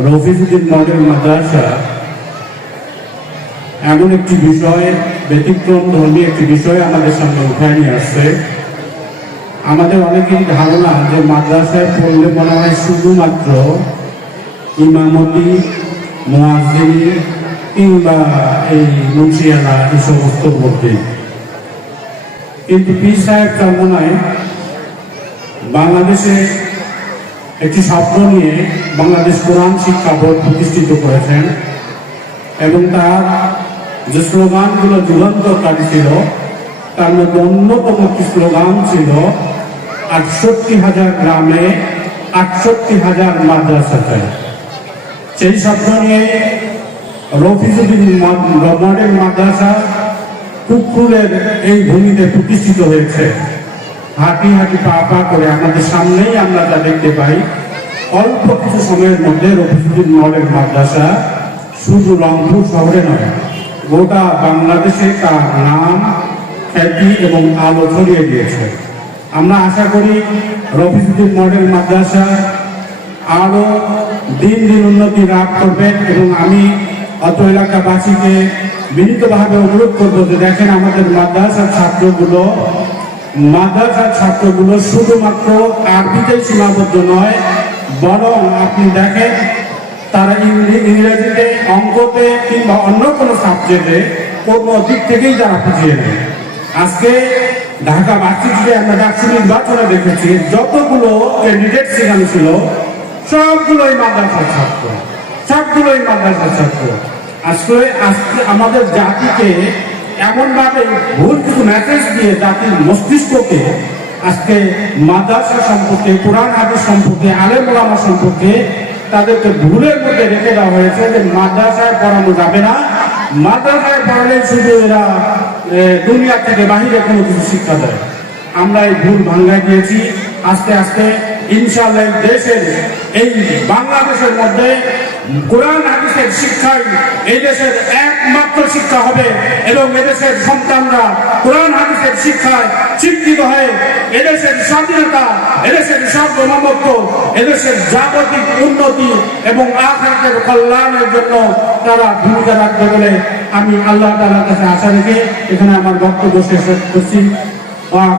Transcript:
Rafizuddin model মাদ্রাসা এমন একটি বিষয়, ব্যতিক্রম ধর্মী একটি বিষয় আমাদের সামনে উঠায় নিয়ে আসছে। আমাদের অনেকেই ধারণা যে মাদ্রাসায় পড়লে মনে হয় শুধুমাত্র ইমামতি, মুয়াজ্জিনি কিংবা এই মুন্সিয়ানা এই সমস্ত মধ্যে। কিন্তু পীর সাহেব চরমোনাই বাংলাদেশে একটি স্বপ্ন নিয়ে বাংলাদেশ কোরআন শিক্ষা বোর্ড প্রতিষ্ঠিত করেছেন এবং তার যে স্লোগানগুলো যুগান্তকারী ছিল তার মধ্যে অন্যতম একটি স্লোগান ছিল 68,000 গ্রামে 68,000 মাদ্রাসা চাই। সেই স্বপ্ন নিয়ে রফিজউদ্দিন মডেল মাদ্রাসা কুকুরের এই ভূমিতে প্রতিষ্ঠিত হয়েছে। হাঁটি হাঁটি পা পা করে আমাদের সামনেই আমরা যা দেখতে পাই, অল্প কিছু সময়ের মধ্যে রফিজউদ্দিন মডেল মাদ্রাসা শুধু রংপুর শহরে নয়, গোটা বাংলাদেশে তার নাম, খ্যাতি এবং আলো ছড়িয়ে দিয়েছে। আমরা আশা করি রফিজউদ্দিন মডেল মাদ্রাসা আরো দিন দিন উন্নতি লাভ করবেন এবং আমি অত এলাকাবাসীকে বিনীতভাবে অনুরোধ করবো যে দেখেন আমাদের মাদ্রাসার ছাত্রগুলো শুধুমাত্র আরবিতে সীমাবদ্ধ নয়, বরং আপনি দেখেন তারা ইংরেজিতে, অঙ্কতে কিংবা অন্য কোনো সাবজেক্টে কোনো দিক থেকেই তারা পিছিয়ে নেয়। আজকে ঢাকা ভার্সিটিতে আমরা ডাকসু নির্বাচনে দেখেছি যতগুলো ক্যান্ডিডেট সেখানে ছিল সবগুলোই মাদ্রাসার ছাত্র। আজকে আমাদের জাতিকে এমনভাবে ভুল কিছু মেসেজ দিয়ে জাতির মস্তিষ্ককে আজকে মাদ্রাসা সম্পর্কে, কোরআন হাদিস সম্পর্কে, আলেম ওলামা সম্পর্কে তাদেরকে ভুলের মধ্যে রেখে দেওয়া হয়েছে যে মাদ্রাসায় পড়ানো যাবে না, মাদ্রাসায় পড়ালে শুধু এরা দুনিয়া থেকে বাহিরে কোনো কিছু শিক্ষা দেয়। আমরা এই ভুল ভাঙ্গায় দিয়েছি। আস্তে আস্তে ইনশাআল্লাহ দেশের এই বাংলাদেশের মধ্যে কোরআন হাদিসের শিক্ষাই এই দেশের একমাত্র শিক্ষা হবে এবং এদেশের সন্তানরা কোরআন হাদিসের শিক্ষায় শিক্ষিত হয়ে এদেশের স্বাধীনতা, এদেশের সার্বভৌমত্ব, এদেশের জাগতিক উন্নতি এবং আখিরাতের কল্যাণের জন্য তারা ভূমিকা রাখবে বলে আমি আল্লাহ তাআলার কাছে আশা রেখে এখানে আমার বক্তব্য শেষ করছি।